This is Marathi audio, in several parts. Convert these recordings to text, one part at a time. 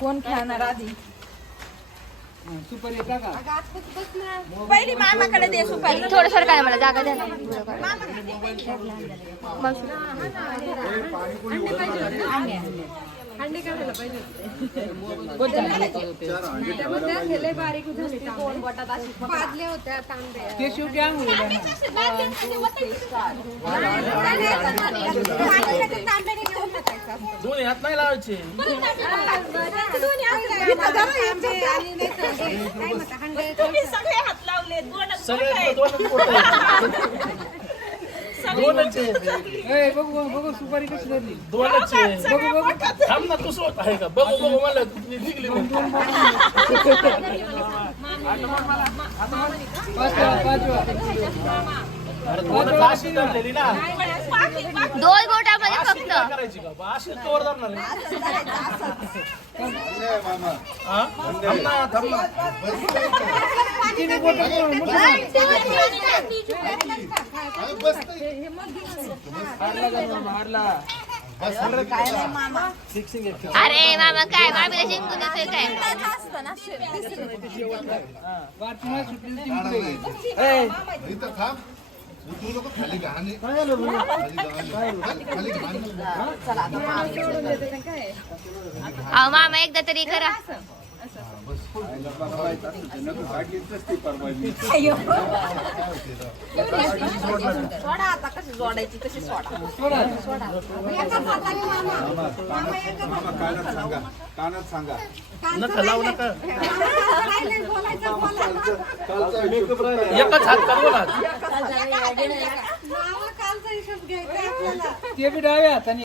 कोण खेळणार आधी सुपारी टाका. पहिली मामाकडे दे सुपारी. थोडं सरकार मला जागा द्या ना. अंडे काढायला पाहिजे पाजले होत्या तांबे ते शेवटी आंघोळीला ना. दोन्ही हात नाही लावायचे. तुम्ही सगळे हात लावले सगळे दोनच पोटं आहेत. दोनच आहे. ए, बघू बघू सुपारी कशी धरली. दोनच आहे. बघू बघू. थांब ना तू सोड आहे का बघू बघू मला तुझी निघली नाही. पाचवा. अरे दोनच अशी धरलेली ना. दोन बोटामध्ये अशी फक्त. काय करायची का अशी तोवर धरणार आहे. हा? थांब ना थांब ना. तिन्ही बोटं करून मोठं. हारला का मामा, हारला. अरे मामा काय मामीला जिंकून देतोय काय. वाटणार सुटली ती मुलं. इथं थांब. तू लोक खाली घाण आहे. खाली घाण. अहो मामा एकदा तरी करा. सोडा आता कशी जोडायची कशी सोडा. कानात सांगा. नका लावू नका. एकच हात का बोला. ते बी डाव्या हाताने.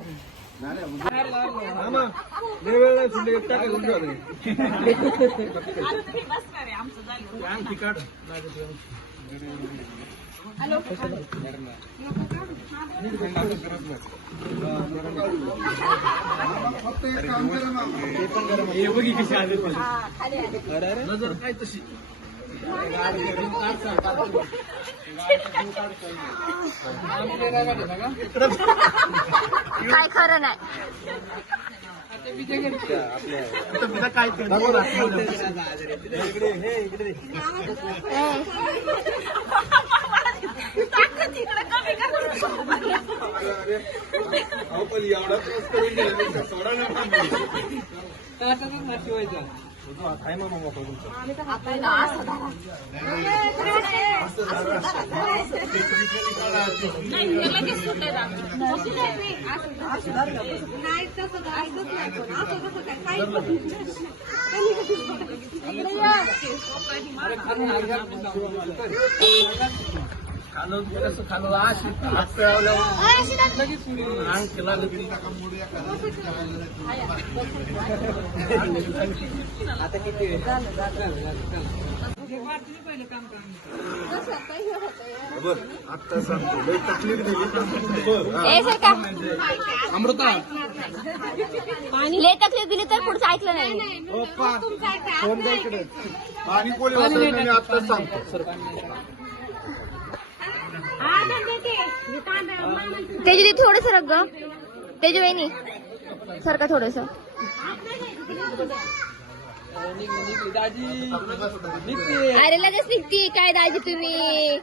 आणखी काढ. फक्त एक काम करा मामा. नजर काय तशी. काय खरं नाही. आता बिना काय ते दोन हात लावले. ताटातच हात ठेवायचा. आहे मग मग तुमचं. नाही तसं ऐकत नाही पण असं कसं काय काही खालं कसं खालं अशी हात लावल्यावर लगेच अंग केला लगेच. आता किती वेळ? आता सांगतो. लई तकलीफ दिली. ए सर का अमृता लय तकलीफ दिली तर पुढचं ऐकलं नाही. फोन द्या इकडे. पाणी कोणी वाचलं नाही आताच सांगतो. त्याची थोडं सरक ग. त्याची वहिनी सरका थोडस. दाजी निघते. अरे लगेच निघती काय दाजी तुम्ही.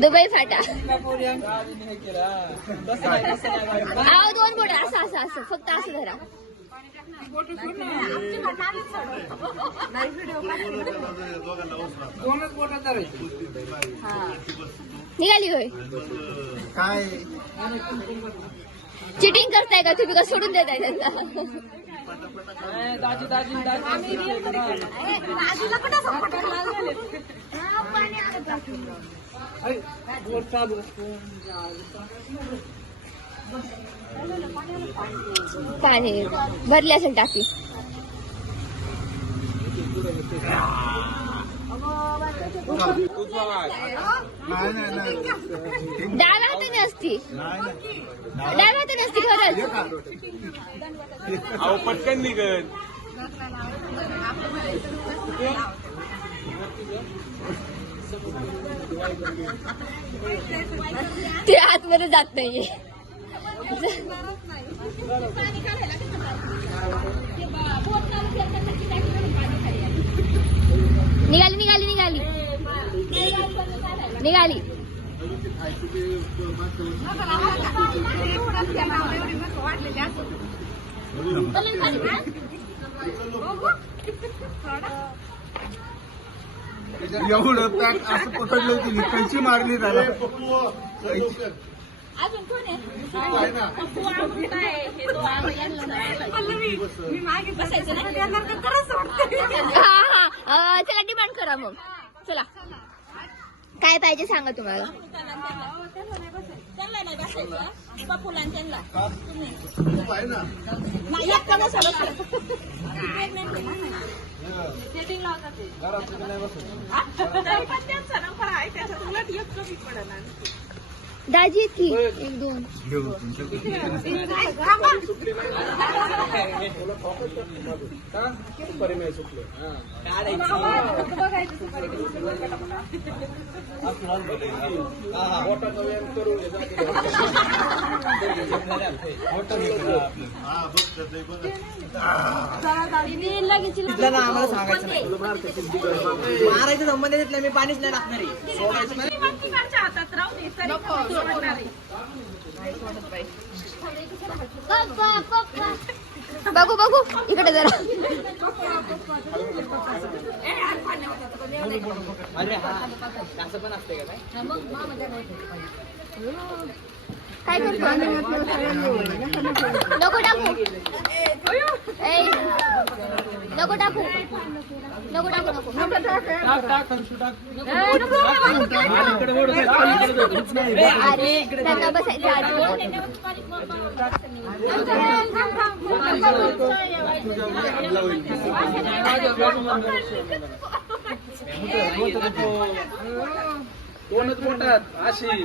दुबई फाटा. अहो दोन बोट असं असं असं फक्त असं धरा. दोनच बोटं धरायची. निघाली होय. काय चिटिंग करताय का तुम्ही का सोडून देताय त्यांना. दाजी दाजी दाजी बोट चालू असतो. पाणी भरली असेल टाकी. नाही नाही नाही. डाव्या हाताने असती. डाव्या हाताने असती खरंच. अहो पटकन निघत. ते आतमध्ये जात नाहीये. निघाली निघाली निघाली निघाली. एवढं पॅक असं पकडलं की कैची मारली त्याला. अजून कोण आहे? मी मागे बसायचं ना? चला डिमांड करा मग. चला काय पाहिजे सांगा तुम्हाला. त्यांना नाही बसायचं पप्पूला आणि त्यांना तुम्ही खूप आहे ना. नाही एकटा बसा बसा. सेटिंग लावतात ते. तरी पण त्यांचा नंबर आहे त्याच्यात उलट एक कमी पडेल आणखी. दाजी आहेत की 1-2. आम्हाला सांगायचं नाही मारायचं संबंध येत नाही. मी पाणीच नाही टाकणार आहे. सोडायचं नाही. तिकडच्या हातात राहू दे तरी पण सोडणार आहे. बघू बघू इकडे जरा. अरे हा असं पण असते का काय? काय करतो नको टाकू. ए, नको टाकू नको टाकू नको. अरे त्यांना बसायचं आधी. दोनच बोटात अशी नाही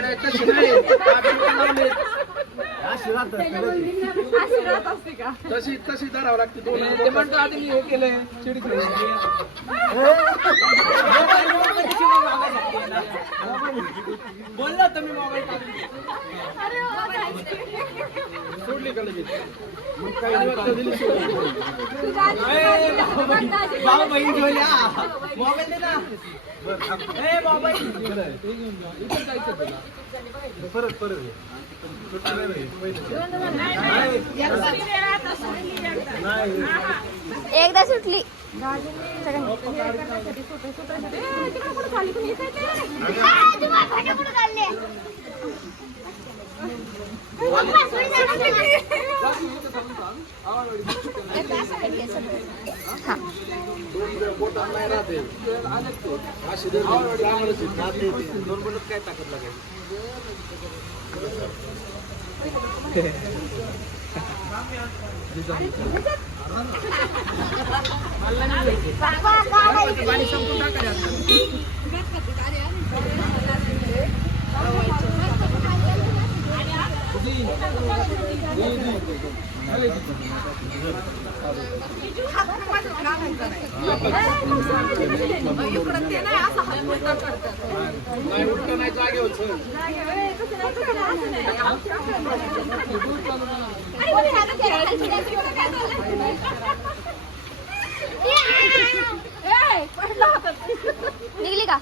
नाही तशी नाही. तशी तशी धरावं लागते. दोन ते म्हणतो आधी मी हे केलंय चिडकलं बोलला तुम्ही मोबाईल सोडली का लगेच. भाऊ बहीण ठेवल्या मोबाईल दे ना. मोबाईल परत परत एकदा सुटली. बोटात नाही राहते अशी दोन बोटात काय ताकद लागायची. पाणी संपून टाकायचं. नाही उलट नाही जागेवर निघली का.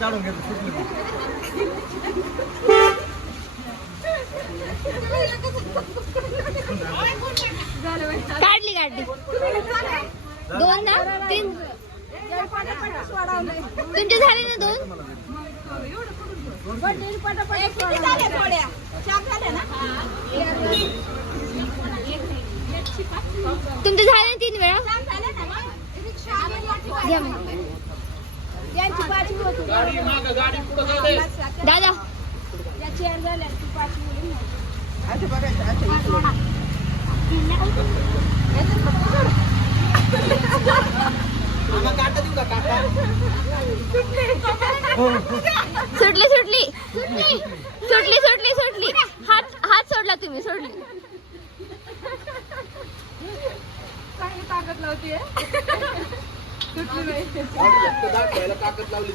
काढून घेतो. काढली काढली. 2 ना 3 तुमचे झाले ना 2. किती झाल्या थोड्या? 4 झाल्या ना? तुमचे झाले ना 3 वेळा. 4 झाल्या ना मग? घ्या मग. यांची 5वी होती. गाडी मागं गाडी पुढे जाऊ दे. दादा या 4 झाल्या ती 5वी होती. असं बघायचं असं याच्यात फक्त सोड. आम्हाला काटा देऊ का काटा? सुटली सुटली सुटली सुटली सुटली हात सोडला तुम्ही सोडली चांगली ताकद लावतीये. दाखवायला ताकद लावली